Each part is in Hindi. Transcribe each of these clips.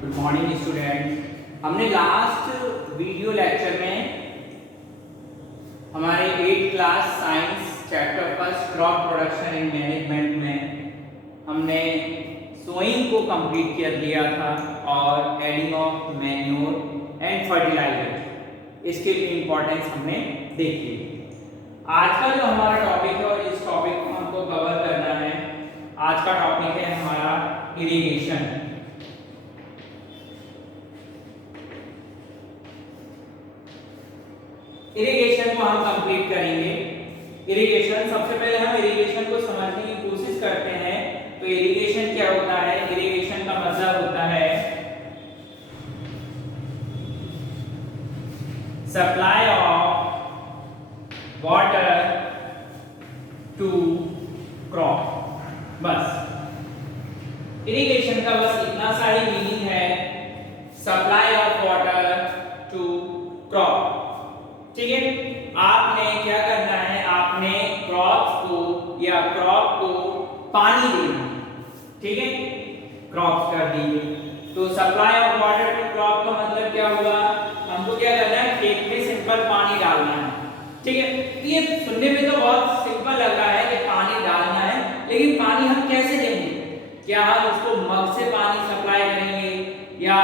Good morning student. हमने लास्ट वीडियो लेक्चर में हमारे 8th class science chapter first crop production in management में हमने सोइंग को कंप्लीट कर लिया था और adding of manure and fertiliser, इसके इंपॉर्टेंस हमने देख ली। आज का जो हमारा टॉपिक है और इस टॉपिक को हमको कवर करना है, आज का टॉपिक है हमारा इरिगेशन। इरिगेशन को हम कंप्लीट करेंगे। इरिगेशन, सबसे पहले हम इरिगेशन को समझने की कोशिश करते हैं। तो इरिगेशन क्या होता है? इरिगेशन का मतलब होता है supply of water to crop. बस इरिगेशन का बस इतना सा ही मीनिंग है, supply of water to crop. ठीक है, आपने क्या करना है, आपने क्रॉप्स को या क्रॉप को पानी देना। ठीक है, क्रॉप्स कर दीजिए। तो supply of water to crop का मतलब क्या हुआ? हमको क्या करना है, खेत में सिंपल पानी डालना है। ठीक है, ये सुनने में तो बहुत सिंपल लग रहा है कि पानी डालना है, लेकिन पानी हम कैसे देंगे? क्या हम उसको मग से पानी सप्लाई करेंगे या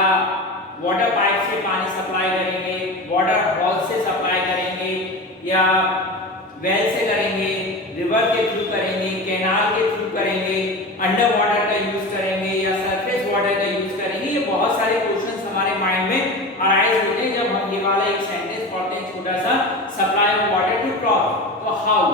वाटर पाइप से पानी सप्लाई करेंगे, वाटर हॉल से सप्लाई करेंगे या वेल से करेंगे, रिवर के थ्रू करेंगे, कैनाल के थ्रू करेंगे, अंडर वाटर का यूज करेंगे या सरफेस वाटर का यूज करेंगे? ये बहुत सारे क्वेश्चंस हमारे माइंड में अराइज होते हैं जब हम ये वाला एक सेंटेंस पढ़ते हैं, छोटा सा, supply of water to crop. तो हाउ?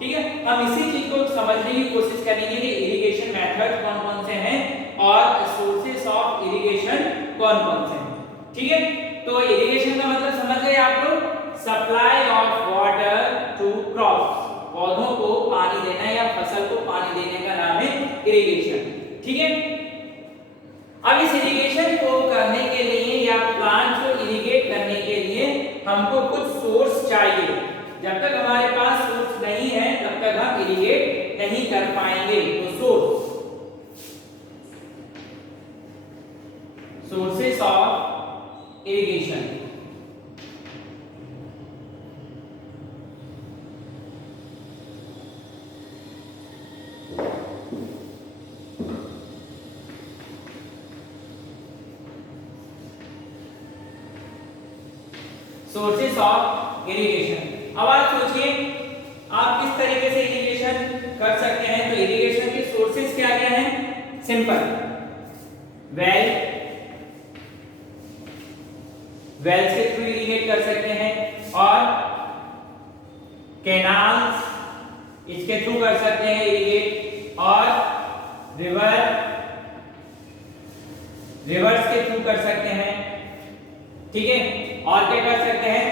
ठीक है, हम इसी चीज को समझने की कोशिश करेंगे कि इरिगेशन मेथड कौन-कौन से हैं और सोर्सेस ऑफ इरिगेशन कौन-कौन से हैं। ठीक है, तो इरिगेशन का मतलब समझ गए आप लोग? Supply of water to crops, पौधों को पानी देना या फसल को पानी देने का नाम है इरिगेशन। ठीक है, अब इस इरिगेशन को करने के लिए या प्लांट को इरिगेट करने के लिए हमको कुछ सोर्स चाहिए। जब तक हमारे पास सोर्स नहीं है तब तक हम इरिगेट नहीं कर पाएंगे। तो sources of irrigation. Sources of irrigation. अब आप सोचिए आप किस तरीके से इरिगेशन कर सकते हैं। तो इरिगेशन के सोर्सेस क्या क्या हैं? सिंपल, वेल्स के थ्रू इरिगेट कर सकते हैं और कैनाल्स, इसके थ्रू कर सकते हैं इरिगेट, और रिवर्स के थ्रू कर सकते हैं। ठीक है, और क्या कर सकते हैं?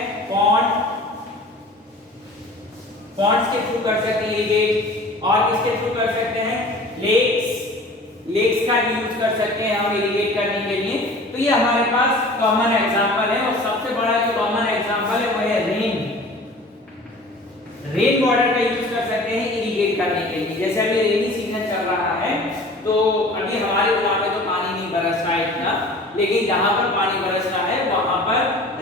पॉन्ड्स के थ्रू कर सकते हैं इरिगेट, और किसके थ्रू कर सकते हैं? लेक्स का यूज कर सकते हैं हम इरिगेट करने के लिए। तो ये हमारे पास कॉमन एग्जांपल है और सबसे बड़ा जो कॉमन एग्जांपल है वो है रेन वाटर का यूज कर सकते हैं इरिगेट करने के लिए। जैसे अभी रेनी सीजन चल रहा है तो अभी हमारे गांव में तो पानी नहीं बरस रहा है इतना, लेकिन जहां पर पानी बरस रहा है वहां पर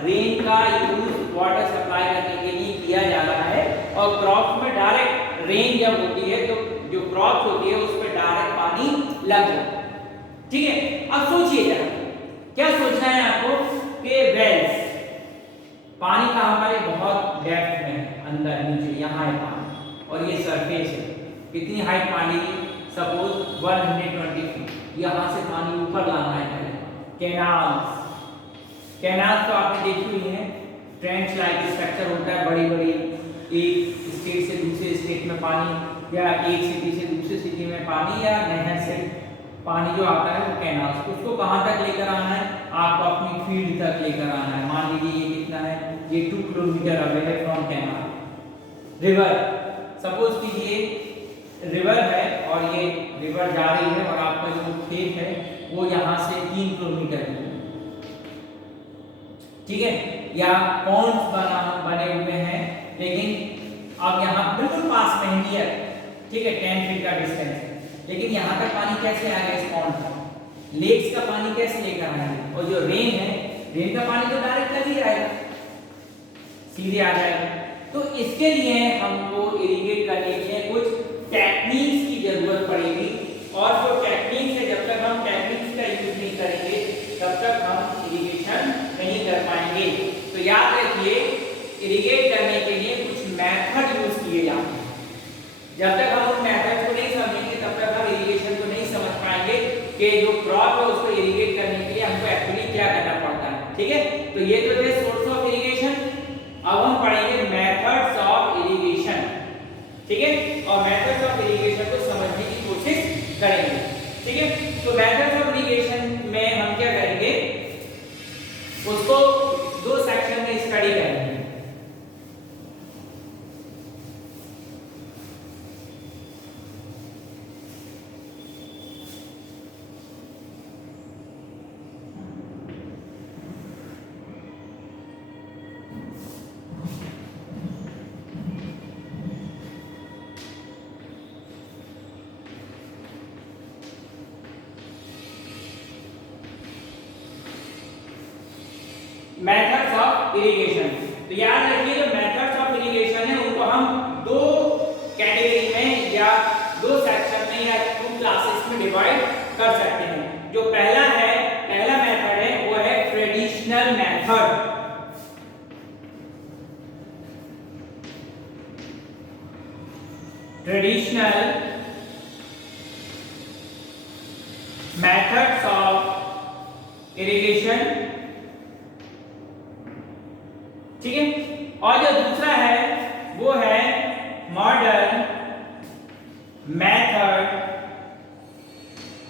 रेन का यूज वाटर सप्लाई करने के लिए किया जा रहा है और क्रॉप्स में डायरेक्ट रेन जब होती है तो जो क्रॉप्स होती है उस पर डायरेक्ट पानी लग जाता है। ठीक है, अब सोचिए जरा, क्या सोचना है आपको कि वेल्स, पानी कहां पर है? बहुत डेप्थ में, अंदर नीचे, यहाँ है पानी और ये सरफेस है। कितनी हाइट पानी की? Suppose 120 feet. यहाँ से पानी ऊपर लाना है पहले। कैनाल्स तो आपने देखी हुई है, ट्रेंच लाइक स्ट्रक्चर होता है, बड़ी बड़ी, एक स्टेट से दूसरे स्टेट में पानी या एक सिटी से दूसरी सिटी में पानी या नहर से पानी जो आता है वो कैनाल्स, उसको कहाँ तक लेकर आना है? आपको अपनी फील्ड तक लेकर आना है। मान लीजिए ये कितना है, ये 2 किलोमीटर अवे है फ्रॉम कैनाल। रिवर, सपोज कीजिए रिवर है और ये रिवर जा रही है और आपका जो खेत है वो यहाँ से 3 किलोमीटर है। ठीक है, या पॉन्ड्स बने हुए हैं, लेकिन अब यहाँ बिल्कुल पास में ही है। ठीक है, 10 फीट का डिस्टेंस है, लेकिन यहाँ तक पानी कैसे आ गया इस पॉन्ड से? लेक्स का पानी कैसे लेकर आएंगे, और जो रेन है, रेन का पानी तो डायरेक्ट लग ही आएगा, सीधे आ जाएगा। तो इसके लिए हमको इरिगेट करने के लिए कुछ टेक्निक्स की जरूरत पड़ेगी, और जो टेक्निक्स है, जब तक हम टेक्निक्स का यूज नहीं करेंगे तब तक हम इरिगेशन नहीं कर पाएंगे। तो याद रखिए, इरिगेट करने के लिए कुछ मेथड यूज किए जाते हैं। जब तक हम उन मेथड को नहीं समझेंगे तब तक हम इरिगेशन को नहीं समझ पाएंगे कि जो क्रॉप है उसको इरिगेट करने के लिए हमको एक्चुअली क्या करना पड़ता है। ठीक है, तो ये तो थे सोर्स ऑफ इरिगेशन। अब हम पढ़ेंगे मेथड्स ऑफ इरिगेशन। ठीक है, और मेथड्स ऑफ इरिगेशन को समझने की कोशिश करेंगे। ठीक है, तो मेथड्स ऑफ इरिगेशन में हम क्या करेंगे, उसको दो सेक्शन में स्टडी करेंगे। Methods of irrigation. तो याद रखिए, जो मेथड्स ऑफ इरिगेशन है उनको हम दो कैटेगरी में या दो सेक्शन में या दो क्लासेस में डिवाइड कर सकते हैं। जो पहला मेथड है वो है traditional method. Traditional methods of irrigation. ठीक है, और जो दूसरा है वो है मॉडर्न मेथड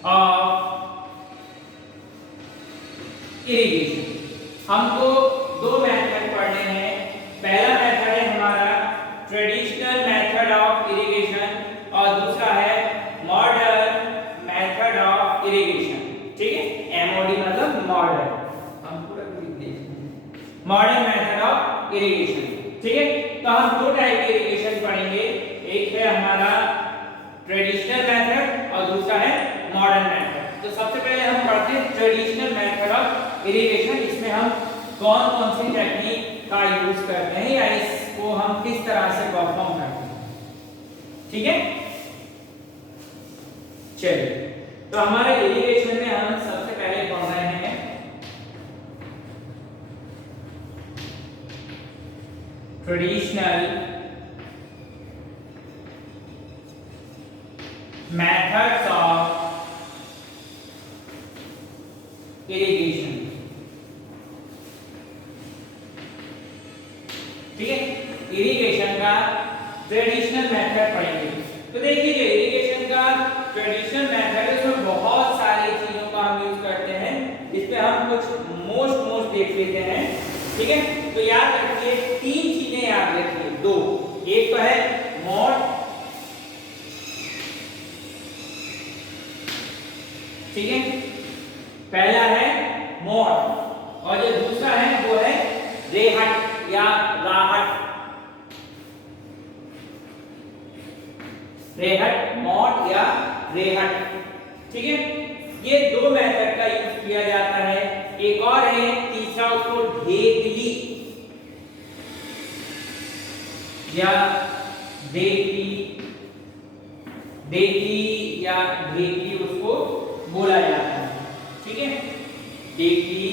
ऑफ इरिगेशन। हमको दो मेथड पढ़ने हैं। पहला मेथड है हमारा ट्रेडिशनल मेथड ऑफ इरिगेशन और दूसरा है मॉडर्न मेथड ऑफ इरिगेशन। ठीक है, एमओडी मतलब मॉडर्न, हम पूरा मॉडर्न मेथड ऑफ इरिगेशन। ठीक है, तो हम दो टाइप के इरिगेशन पढ़ेंगे, एक है हमारा ट्रेडिशनल मेथड और दूसरा है मॉडर्न मेथड। तो सबसे पहले हम पढ़ते हैं ट्रेडिशनल मेथड ऑफ इरिगेशन। इसमें हम कौन कौन सी टेक्निक का यूज करते हैं या इसको हम किस तरह से परफॉर्म करते हैं। ठीक है, चलिए, तो हमारे इरिगेशन में हम सबसे पहले पढ़ रहे हैं ट्रेडिशनल मेथड्स ऑफ इरिगेशन। ठीक है, इरिगेशन का ट्रेडिशनल मेथड पढ़ेंगे। तो देखिए, जो इरिगेशन का ट्रेडिशनल मेथड है उसमें बहुत सारी चीजों का हम यूज करते हैं। इस पे हम कुछ मोस्ट देख लेते हैं। ठीक है, तो याद रखिए, तीन चीजें याद रखिए, दो, एक तो है मोड, ठीक है, पहला है मोड और जो दूसरा है वो है रेहट या राहट। रेहट, मोड या रेहट। ठीक है, ये दो मेथड का यूज किया जाता है। एक और है तीसरा, उसको ढेकली या ढेकली या ढेकली उसको बोला जाता है। ठीक है, ढेकली,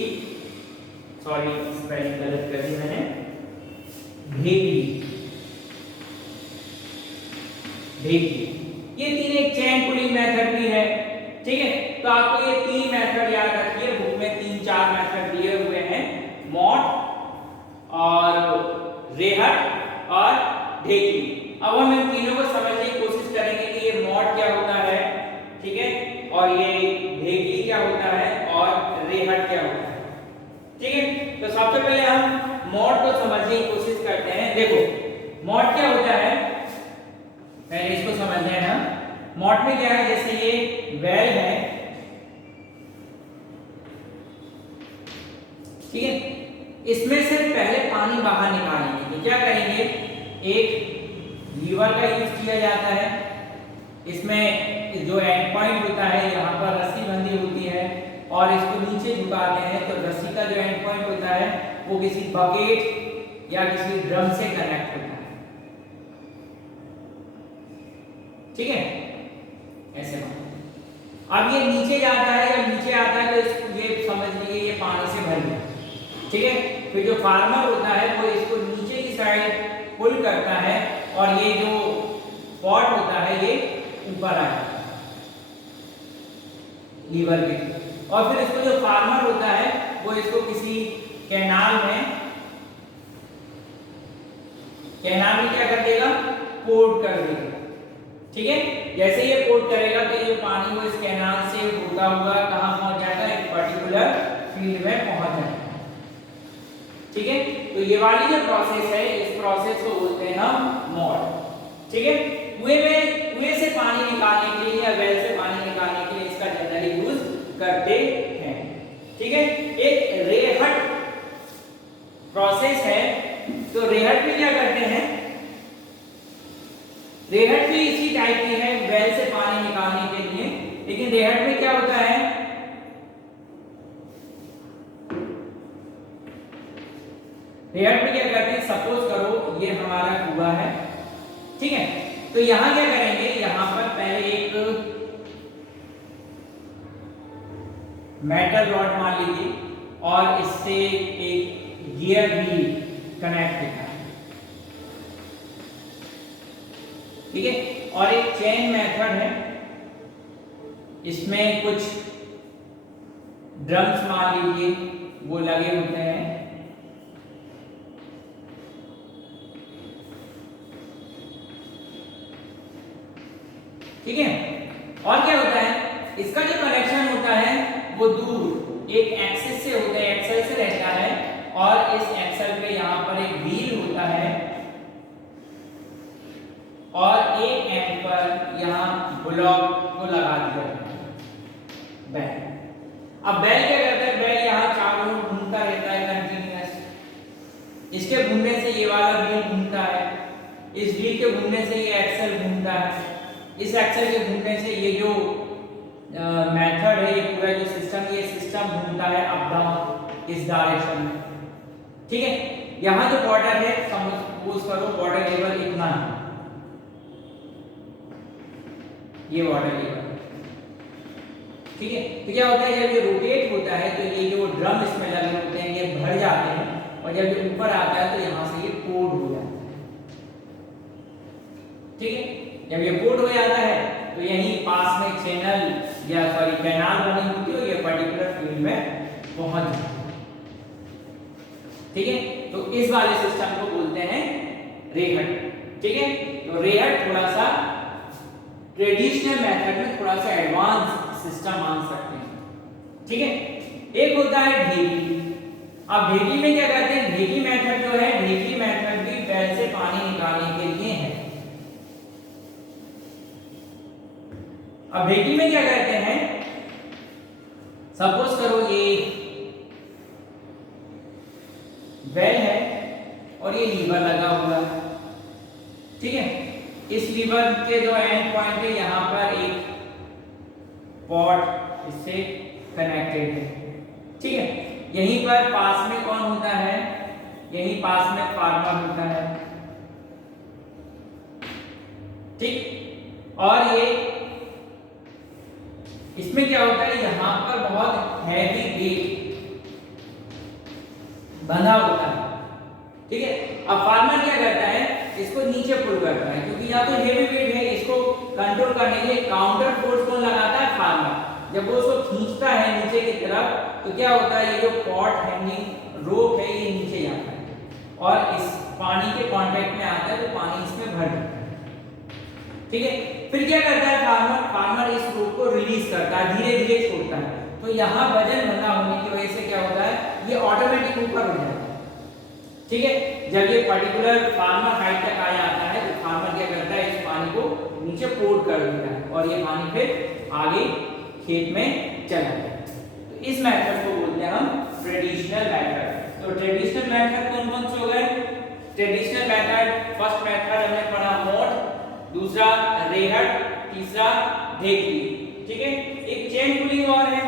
सॉरी स्पेलिंग गलत कर दी मैंने, ढेकली। ये तीन एक चेन पुलिंग मेथड भी है। ठीक है, तो आपको ये तीन मेथड याद रखिए, बुक में 3-4 मेथड दिए हुए हैं, मोड और रेहट और ढेकली। अब हम इन तीनों को समझने की कोशिश करेंगे कि ये मोड क्या होता है, ठीक है, और ये ढेकली क्या होता है और रेहट क्या होता है। ठीक है, तो सबसे पहले हम मोड को समझने की कोशिश करते हैं। देखो, मोड क्या होता है, पहले इसको समझते हैं ना। मोड में क्या है, जैसे ये वेल है, ठीक है, इसमें से पहले पानी बाहर निकालेंगे। तो क्या करेंगे, एक लीवर का यूज किया जाता है। इसमें जो एंड पॉइंट होता है, यहाँ पर रस्सी बंधी होती है, और इसको नीचे झुकाते हैं तो रस्सी का जो एंड पॉइंट होता है वो किसी बकेट या किसी ड्रम से कनेक्ट होता है। ठीक है, ऐसे अब ये नीचे जाता है, जब नीचे आता है तो ये समझ लीजिए ये पानी से भर गया। ठीक है, फिर जो फार्मर होता है वो इसको नीचे की साइड पुल करता है और ये जो पॉट होता है ये ऊपर आ जाता है लीवर के, और फिर इसको जो फार्मर होता है वो इसको किसी कैनाल में क्या कर देगा, पोर्ट कर देगा। ठीक है, जैसे ये पोर्ट करेगा तो ये पानी वो इस कैनाल से होता हुआ कहां पहुंच जाएगा, एक पर्टिकुलर फील्ड में पहुंच जाएगा। ठीक है, तो ये वाली जो प्रोसेस है इस प्रोसेस को बोलते हैं हम मॉड। ठीक है, कुएं से पानी निकालने के लिए या वेल से पानी निकालने के लिए इसका जनरली यूज करते हैं। ठीक है, एक रेहट प्रोसेस है, तो रेहट में क्या करते हैं, रेहट भी इसी टाइप की है वेल से पानी निकालने के लिए, लेकिन रेहट में क्या होता है, रेहट में क्या करते हैं, सपोज करो ये हमारा कुआं है। ठीक है, तो यहां क्या करेंगे, यहां पर पहले एक मेटल रॉड मान लीजिए और इससे एक गियर व्हील कनेक्ट होता है। ठीक है, और एक चेन मेथड है, इसमें कुछ ड्रम्स मान लीजिए वो लगे होते हैं। ठीक है, और क्या होता है, इसका जो कनेक्शन होता है वो दूर एक एक्सिस से होता है, एक्सल से रहता है, और इस एक्सल पे यहाँ पर एक व्हील होता है और एक एंड पर यहाँ ब्लॉक को लगा दिया जाता है, बैल। अब बैल क्या करता है, बैल यहाँ चारों ओर घूमता रहता है कंटिन्यूअस, इसके घूमने से ये वाला व्हील घूमता है, इस व्हील के घूमने से ये एक्सल घूमता है, इस एक्सल के घूमने से ये जो मेथड है, ये पूरा जो सिस्टम, ये सिस्टम घूमता है अप डाउन इस डायरेक्शन में। ठीक है, यहाँ जो वाटर है, सपोज करो वाटर लेवल इतना है, ये वाटर लेवल। ठीक है, तो क्या होता है, जब ये रोटेट होता है तो ये जो ड्रम इसमें लगे होते हैं ये भर जाते हैं, और जब ये ऊपर आता है तो यहाँ से ये पोर्ट हो जाता है। ठीक है, जब ये पोर्ट हो जाता है तो यहीं पास में चैनल या सॉरी कैनाल बनी होती है, ये पर्टिकुलर फील्ड में पहुंच जाती है। ठीक है, तो इस वाले सिस्टम को बोलते हैं रेहट। ठीक है, तो रेहट थोड़ा सा ट्रेडिशनल मेथड में थोड़ा सा एडवांस सिस्टम मान सकते हैं। ठीक है, एक होता है ढेकी। अब ढेकी में क्या करते हैं, ढेकी मेथड जो है, ढेकी मेथड भी वेल से पानी निकालने के लिए है। अब ढेकी में क्या करते हैं, सपोज करो ये वेल है और ये लीवर लगा हुआ है। ठीक है, इस लीवर के जो एंड पॉइंट है यहाँ पर एक पॉट इससे कनेक्टेड है। ठीक है, यहीं पर पास में कौन होता है, यहीं पास में फार्मर होता है। ठीक, और ये इसमें क्या होता है, यहाँ पर बहुत हैवी वेट बंधा होता है। ठीक है, अब फार्मर क्या करता है, इसको नीचे पुल करता है, क्योंकि यहाँ तो हेवी वेट है, इसको कंट्रोल करने के लिए काउंटर फोर्स कौन लगाता है, फार्मर। जब वो उसको खींचता है नीचे की तरफ तो क्या होता है, ये जो पॉट हैंगिंग रोप है ये नीचे जाता है और इस पानी के कांटेक्ट में आता है, तो पानी इसमें भर जाता है। ठीक है, फिर क्या करता है फार्मर इस रोप को रिलीज करता है, धीरे धीरे छोड़ता है, तो यहाँ वजन बंधा होने की वजह से क्या होता है, ये ऑटोमेटिक ऊपर हो जाता है। ठीक है, जब ये पर्टिकुलर फार्मर हाइट तक आ जाता है तो फार्मर क्या करता है, इस पानी को नीचे पोर्ट कर देता है और ये पानी फिर आगे खेत में चला जाता है। तो इस मेथड को बोलते हैं हम ट्रेडिशनल मेथड। तो ट्रेडिशनल मेथड कौन कौन से हो गए, ट्रेडिशनल मेथड, फर्स्ट मेथड हमने पढ़ा मोट, दूसरा रेहट, तीसरा ढेकी। ठीक है, एक चेन पुलिंग और है,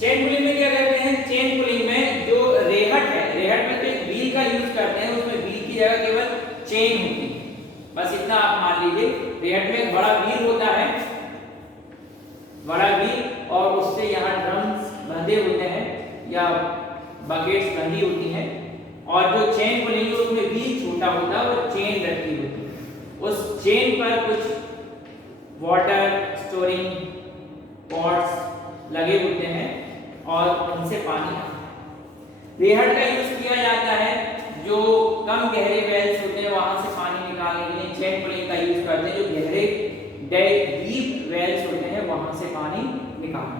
चेन पुलिंग में क्या करते हैं, चेन पुलिंग में जो रेहट है, रेहट में तो एक व्हील का यूज करते हैं, उसमें व्हील की जगह केवल चेन होती है, बस इतना आप मान लीजिए। रेहट में एक बड़ा व्हील होता है, बड़ा व्हील, और उससे यहाँ ड्रम्स बंधे होते हैं या बकेट्स बंधी होती हैं, और जो चेन पुलिंग है उसमें व्हील छोटा होता है, वो चेन रखी होती है, उस चेन पर कुछ वाटर स्टोरिंग पॉट्स लगे होते हैं और उनसे पानी आता है। रेहट का यूज किया जाता है जो कम गहरे वेल्स होते हैं वहां से पानी निकालने के लिए, चेन पुलिंग का यूज करते हैं जो गहरे डीप वेल्स होते हैं वहां से पानी निकालने।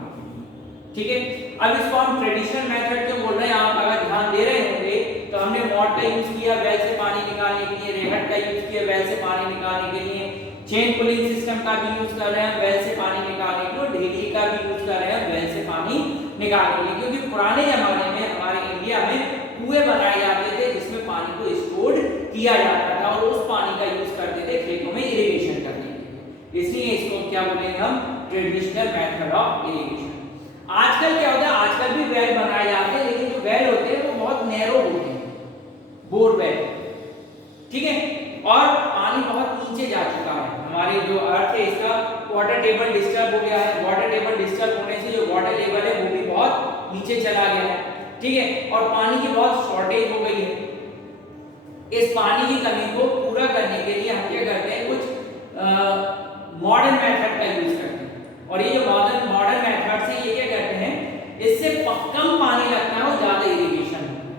ठीक है, अब इसको हम ट्रेडिशनल मेथड क्यों बोल रहे हैं, आप अगर ध्यान दे रहे होंगे तो हमने मॉड का यूज किया वेल से पानी निकालने के लिए, रेहट का यूज किया वेल से पानी निकालने के लिए, चेन पुलिंग सिस्टम का भी यूज कर रहे हैं वेल से पानी निकालने के लिए, ढेली का भी यूज कर रहे हैं वेल से पानी निकालने के लिए, क्योंकि पुराने जमाने में हमारे इंडिया में कुएं बनाए जाते थे जिसमें पानी को स्टोर किया जाता था और उस पानी का यूज करते थे खेतों में इरिगेशन करने के लिए, इसलिए इसको क्या बोलेंगे हम, ट्रेडिशनल मेथड ऑफ इरिगेशन। आजकल क्या होता है, आजकल भी वेल बनाए जाते हैं लेकिन जो वेल होते हैं वो बहुत नैरो होते हैं, बोरवेल, ठीक है, और पानी बहुत नीचे जा चुका है, हमारी जो अर्थ है इसका वाटर टेबल डिस्टर्ब हो गया है, वाटर टेबल डिस्टर्ब होने से जो वाटर लेवल है वो भी बहुत नीचे चला गया है, ठीक है, और पानी की बहुत शॉर्टेज हो गई है। इस पानी की कमी को पूरा करने के लिए हम क्या करते हैं, कुछ मॉडर्न मेथड का यूज करते हैं, और ये जो मॉडर्न मेथड्स हैं ये क्या करते हैं, इससे कम पानी लगता है और ज्यादा इरिगेशन होता है।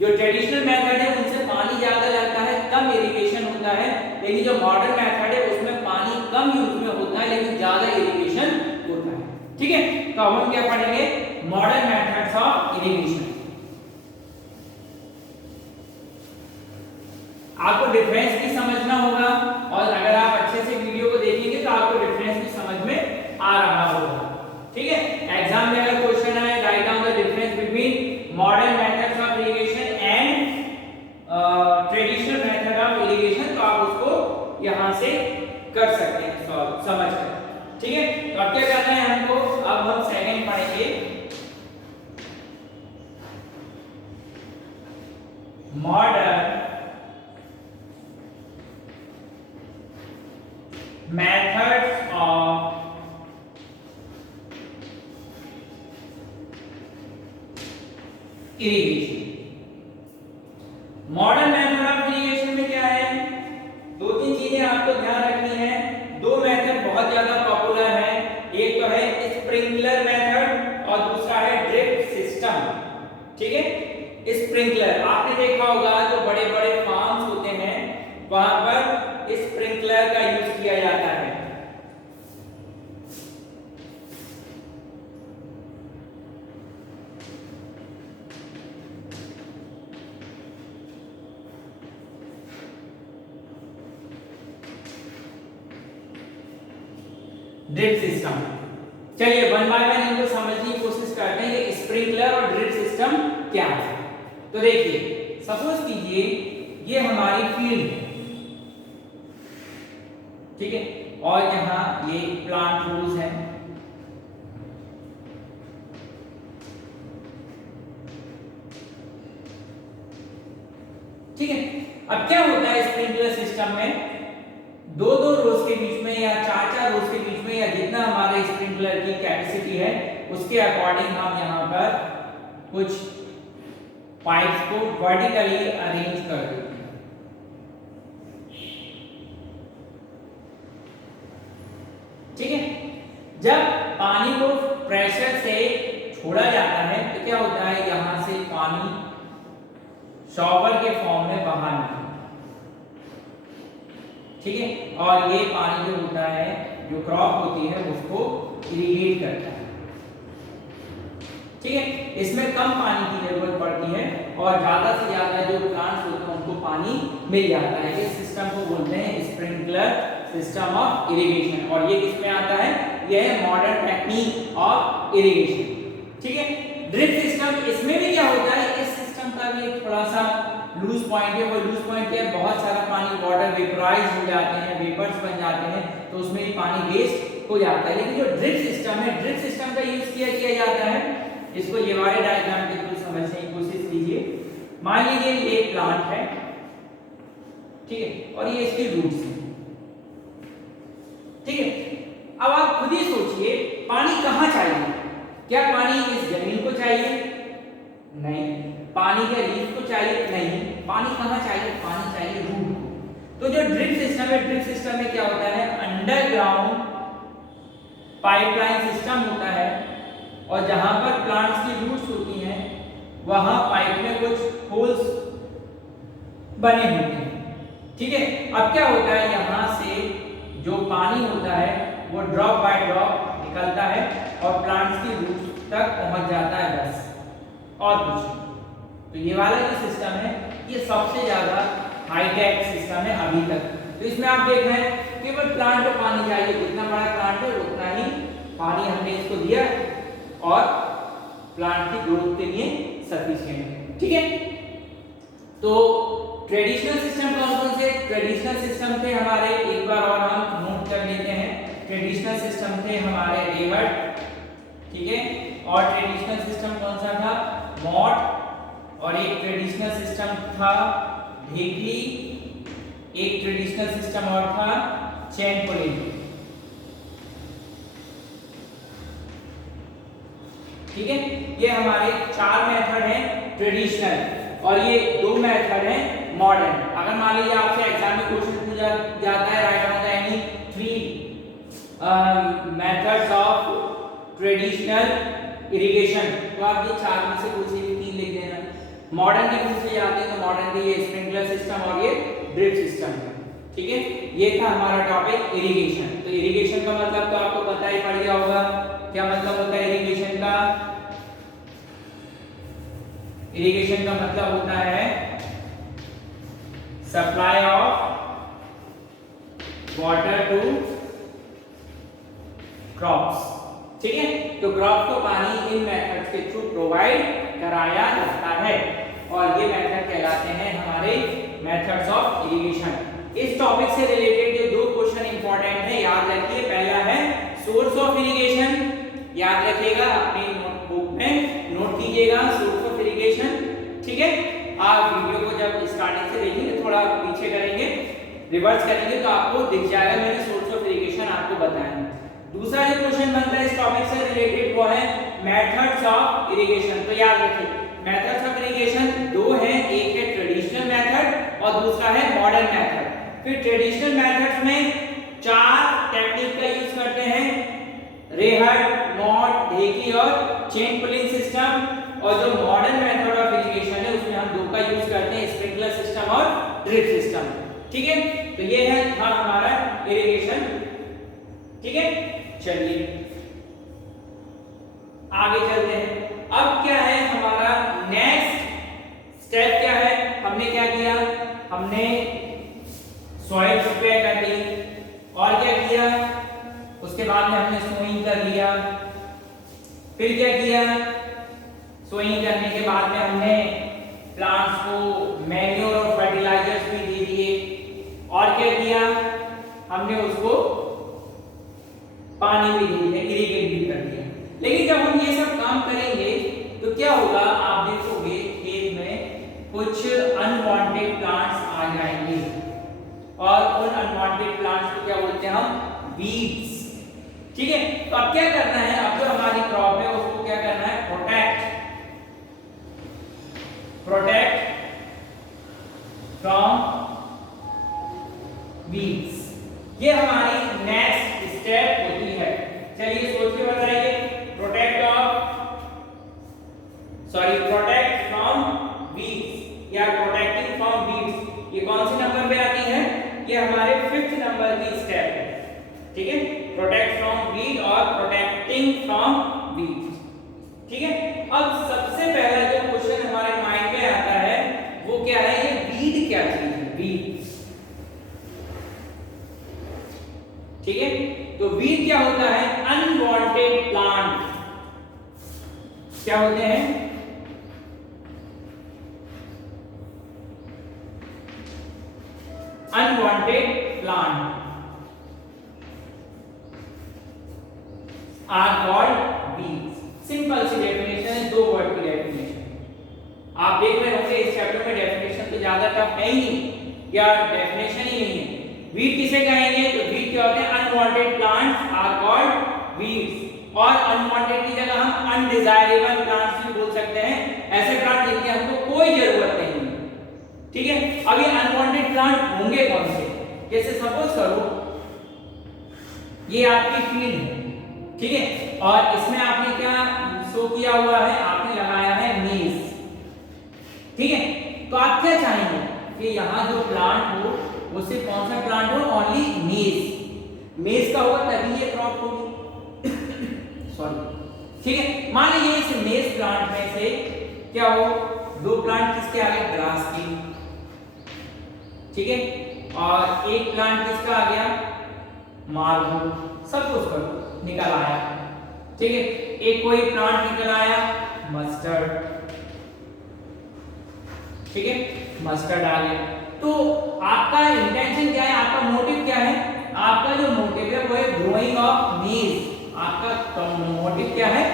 जो ट्रेडिशनल मेथड है उनसे पानी ज्यादा लगता है, कम इरिगेशन होता है, लेकिन जो मॉडर्न मेथड है उसमें पानी कम यूज में होता है लेकिन ज्यादा इरिगेशन होता है। ठीक है, तो अब हम क्या पढ़ेंगे, मॉडर्न मेथड्स ऑफ इरिगेशन। आपको डिफरेंस भी समझना होगा, और अगर आप अच्छे से वीडियो को देखेंगे तो आपको डिफरेंस भी समझ में आ रहा होगा। ठीक है, एग्जाम में अगर क्वेश्चन आए, write down the difference between modern methods of irrigation and traditional method of irrigation, तो आप उसको यहां से कर सकते हैं सॉल्व समझ कर। ठीक है, तो अब क्या करना है हमको, अब हम सेकंड पढ़ेंगे, modern methods of irrigation। Modern method of irrigation में क्या है, दो तीन चीजें आपको ध्यान रखनी है। दो मेथड बहुत ज्यादा पॉपुलर है, एक तो है स्प्रिंकलर मेथड और दूसरा है ड्रिप सिस्टम। ठीक है, स्प्रिंकलर आपने देखा होगा, जो बड़े बड़े फार्म्स होते हैं वहां पर स्प्रिंकलर का यूज किया जाता है। ड्रिप सिस्टम, चलिए वन बाय वन इनको समझने की कोशिश करते हैं कि स्प्रिंकलर और ड्रिप सिस्टम क्या है। तो देखिए, सपोज कीजिए ये हमारी फील्ड है, ठीक है, और यहाँ ये प्लांट रोज है, ठीक है। अब क्या होता है स्प्रिंकलर सिस्टम में, दो दो रोज के बीच में या चार चार रोज के बीच में, या जितना हमारे स्प्रिंकलर की कैपेसिटी है उसके अकॉर्डिंग हम यहाँ पर कुछ पाइप्स को वर्टिकली अरेंज कर देते हैं। ठीक है, जब पानी को प्रेशर से छोड़ा जाता है तो क्या होता है, यहां से पानी शॉवर के फॉर्म में बाहर निकलता है। ठीक है, और ये पानी जो होता है, जो क्रॉप होती है उसको इरिगेट करता है। ठीक है, इसमें कम पानी की जरूरत पड़ती है और ज्यादा से ज्यादा जो प्लांट्स होते हैं उनको पानी मिल जाता है। इस सिस्टम को बोलते हैं स्प्रिंकलर सिस्टम ऑफ इरिगेशन, और ये किसमें आता है, यह है मॉडर्न टेक्निक ऑफ इरिगेशन। ठीक है, ड्रिप सिस्टम, इसमें भी क्या होता है, इस सिस्टम का भी थोड़ा सा लूज पॉइंट है। वो लूज पॉइंट क्या है, बहुत सारा पानी वाटर वेपराइज हो जाते हैं, वेपर्स बन जाते हैं, तो उसमें भी पानी वेस्ट हो जाता है। लेकिन जो ड्रिप सिस्टम है, ड्रिप सिस्टम का यूज किया जाता है, इसको ये वाले डायग्राम के थ्रू समझने की कोशिश कीजिए। मान लीजिए ये एक प्लांट है, ठीक है, और ये इसकी रूट्स है, ठीक है। अब आप खुद ही सोचिए पानी कहाँ चाहिए? क्या पानी इस जमीन को चाहिए? नहीं। पानी क्या लीफ को चाहिए? नहीं। पानी कहाँ चाहिए? पानी चाहिए रूट को। तो जो ड्रिप सिस्टम है, ड्रिप सिस्टम में क्या होता है, अंडरग्राउंड पाइपलाइन सिस्टम होता है, और जहां पर प्लांट्स की रूट्स होती हैं वहां पाइप में कुछ होल्स बने होते हैं, ठीक है। अब क्या होता है, यहां से जो पानी होता है वो ड्रॉप बाय ड्रॉप निकलता है और प्लांट्स की रूट्स तक पहुंच जाता है, बस और कुछ नहीं। तो ये वाला जो सिस्टम है ये सबसे ज्यादा हाईटेक सिस्टम है अभी तक। तो इसमें आप देख रहे हैं केवल प्लांट को पानी चाहिए, जितना बड़ा प्लांट है उतना ही पानी हमने इसको दिया और प्लांट की ग्रोथ के लिए सफिशिएंट है, ठीक है। तो ट्रेडिशनल सिस्टम कौन कौन से? ट्रेडिशनल सिस्टम थे हमारे, एक बार और हम नोट कर लेते हैं। ट्रेडिशनल सिस्टम थे हमारे रेवट, ठीक है, और ट्रेडिशनल सिस्टम कौन सा था? मॉट, और एक ट्रेडिशनल सिस्टम था ढेकली, एक ट्रेडिशनल सिस्टम और था चेन पुलिंग, ठीक है। ये हमारे 4 मेथड हैं ट्रेडिशनल, और ये 2 मेथड हैं मॉडर्न। अगर मान लीजिए आपसे एग्जाम में क्वेश्चन पूछा जाता है write down the any 3 methods of traditional irrigation, तो आप ये 4 में से कोई भी 3 लिख देना। मॉडर्न के पूछे जाते हैं तो मॉडर्न के ये स्प्रिंकलर सिस्टम और ये ड्रिप सिस्टम, ठीक है। ये था हमारा टॉपिक इरिगेशन। तो इरिगेशन का मतलब तो आपको पता ही पड़ गया होगा, क्या मतलब होता है इरिगेशन का? इरिगेशन का मतलब होता है supply of water to crops, ठीक है। तो क्रॉप को पानी इन मेथड्स के थ्रू प्रोवाइड कराया जाता है, और ये मेथड कहलाते हैं हमारे मेथड्स ऑफ इरिगेशन। इस टॉपिक से रिलेटेड जो 2 क्वेश्चन इंपॉर्टेंट है याद रखिए। पहला है सोर्स ऑफ इरिगेशन, याद रखिएगा, अपनी नोटबुक में नोट कीजिएगा सोर्स ऑफ इरिगेशन, ठीक है। आप वीडियो को जब स्टार्टिंग से देखेंगे थोड़ा पीछे करेंगे, रिवर्स करेंगे तो आपको दिख जाएगा मैंने सोर्स ऑफ इरिगेशन आपको बताया। दूसरा जो क्वेश्चन बनता है इस टॉपिक से रिलेटेड वो है मेथड्स ऑफ इरिगेशन। तो याद रखिए मेथड्स ऑफ इरिगेशन 2 हैं, एक है ट्रेडिशनल मेथड और दूसरा है मॉडर्न मेथड। फिर ट्रेडिशनल मेथड्स में 4 टेक्निक का यूज करते हैं, रेहट, मॉट, ढेकी और चेन पुलिंग सिस्टम, और जो मॉडर्न मेथड ऑफ इरिगेशन है उसमें हम 2 का यूज करते हैं, स्प्रिंकलर सिस्टम और ड्रिप सिस्टम, ठीक है। तो ये है था हमारा इरिगेशन, ठीक है। चलिए आगे चलते हैं। अब क्या है हमारा नेक्स्ट स्टेप क्या है? हमने क्या किया, हमने सॉइल प्रिपेयर कर ली, और क्या किया, उसके बाद में हमने सोइंग कर लिया। फिर क्या किया, सोइंग करने के बाद में हमने प्लांट्स को मैन्योर और फर्टिलाइजर्स भी दे दिए, और क्या किया, हमने उसको पानी भी दे दिया, इरिगेट भी कर दिया। लेकिन जब हम ये सब काम करेंगे तो क्या होगा, आप देखोगे खेत में कुछ अनवांटेड प्लांट्स आ जाएंगे, और उन अनवांटेड प्लांट्स को क्या बोलते हैं हम? वीड्स, ठीक है। तो अब क्या करना है, अब जो हमारी क्रॉप है उसको क्या करना है? प्रोटेक्ट फ्रॉम वीड्स, ये हमारी नेक्स्ट स्टेप होती है। चलिए सोच के बताइए, प्रोटेक्ट फ्रॉम वीड्स या प्रोटेक्टिंग फ्रॉम वीड्स, ये कौन से नंबर पे आती है? ये हमारे 5th नंबर की स्टेप है, ठीक है। प्रोटेक्ट फ्रॉम वीड और प्रोटेक्टिंग फ्रॉम वीड्स, ठीक है। अब सबसे पहला जो क्वेश्चन हमारे माइंड में आता है वो क्या है, ये वीड क्या चीज है? वीड, ठीक है। तो वीड क्या होता है? अनवांटेड प्लांट, क्या होते हैं? Unwanted plant, are called weeds. Simple सी डेफिनेशन है, दो वर्ड की डेफिनेशन। आप देख रहे होंगे इस चैप्टर में डेफिनेशन तो ज्यादा टफ है ही नहीं, या डेफिनेशन ही नहीं है। वीड किसे कहेंगे, तो वीड क्या होते हैं, unwanted plants are called weeds. और अनवांटेड की जगह हम अनडिजायरेबल प्लांट्स भी बोल सकते हैं, ऐसे प्लांट जिनकी हमको कोई जरूरत नहीं है। ठीक है, अब ये अनवांटेड प्लांट होंगे कौन से, जैसे सपोज करो ये आपकी फील्ड है, ठीक है, और इसमें आपने क्या शो किया हुआ है, आपने लगाया है मेज, ठीक है। तो आप क्या चाहेंगे कि यहाँ जो प्लांट हो वो सिर्फ कौन सा प्लांट हो, ओनली मेज। मेज का होगा तभी ये क्रॉप होगी सॉरी, ठीक है। मान लीजिए इस मेज प्लांट में से क्या हो, दो प्लांट किसके आ गए, ग्रास के, ठीक है, और एक प्लांट किसका आ गया, मार्बल, सब कुछ कर निकल आया, ठीक है। एक कोई प्लांट निकल आया मस्टर्ड, ठीक है, मस्टर्ड आ गया। तो आपका इंटेंशन क्या है, आपका मोटिव क्या है, आपका जो मोटिव है वो है ग्रोइंग ऑफ मेज। आपका मोटिव क्या है,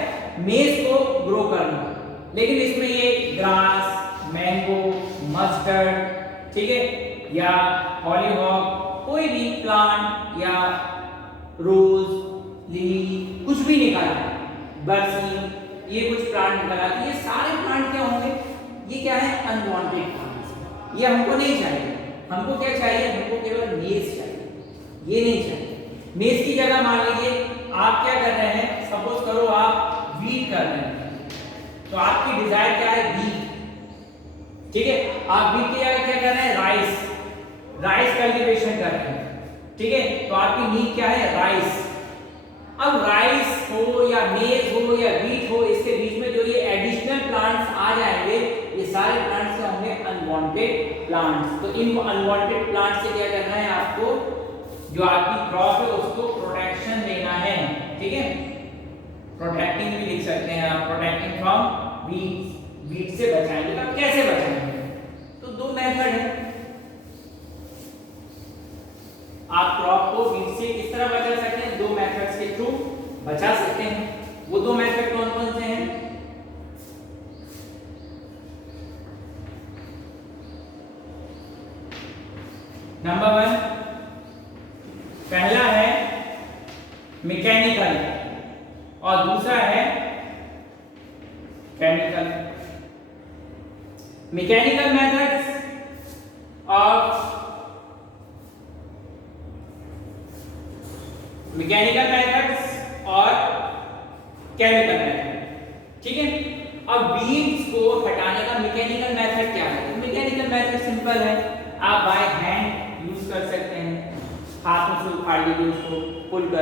मेज को ग्रो करना। लेकिन इसमें ये ग्रास, मैंगो, मस्टर्ड, ठीक है, या हॉलीहॉक, कोई भी प्लांट या रोज, लिली, कुछ भी निकाला, बरसीम, ये कुछ प्लांट निकाला, तो ये सारे प्लांट क्या होंगे, ये क्या है, अनवांटेड प्लांट्स। ये हमको नहीं चाहिए, हमको क्या चाहिए, हमको केवल मेज चाहिए, ये नहीं चाहिए। मेज की जगह मान लीजिए आप क्या कर रहे हैं, सपोज करो आप वीट कर रहे हैं, तो आपकी डिजायर क्या है, वीट, ठीक है। आप वीट की जगह क्या कर रहे हैं, राइस, राइस कल्टीवेशन कर रहे हैं, ठीक है, तो आपकी नीड क्या है, राइस। अब राइस हो या मेज हो या वीट हो, इसके बीच में जो ये एडिशनल प्लांट्स आ जाएंगे, ये सारे प्लांट्स होंगे अनवांटेड प्लांट्स। तो इन अनवांटेड प्लांट्स से क्या करना है, आपको जो आपकी क्रॉप है उसको प्रोटेक्शन देना है, ठीक है। प्रोटेक्टिंग भी लिख सकते हैं आप, प्रोटेक्टिंग फ्रॉम वीड्स, वीड से बचाएंगे। तो कैसे बचाएंगे, तो दो मेथड है, आप क्रॉप को वीड से किस तरह बचा सकते हैं, दो मेथड्स के थ्रू बचा सकते हैं। वो दो मेथड कौन कौन से हैं, नंबर 1 पहला है मैकेनिकल और दूसरा है केमिकल। मैकेनिकल मेथड्स और मैकेनिकल मेथड्स और केमिकल मेथड, ठीक है। अब बीड्स को हटाने का मैकेनिकल मेथड क्या है, तो मैकेनिकल मेथड सिंपल है, आप बाय हैंड यूज कर सकते हैं, हाथ से उखाड़ लीजिए उसको, पुल कर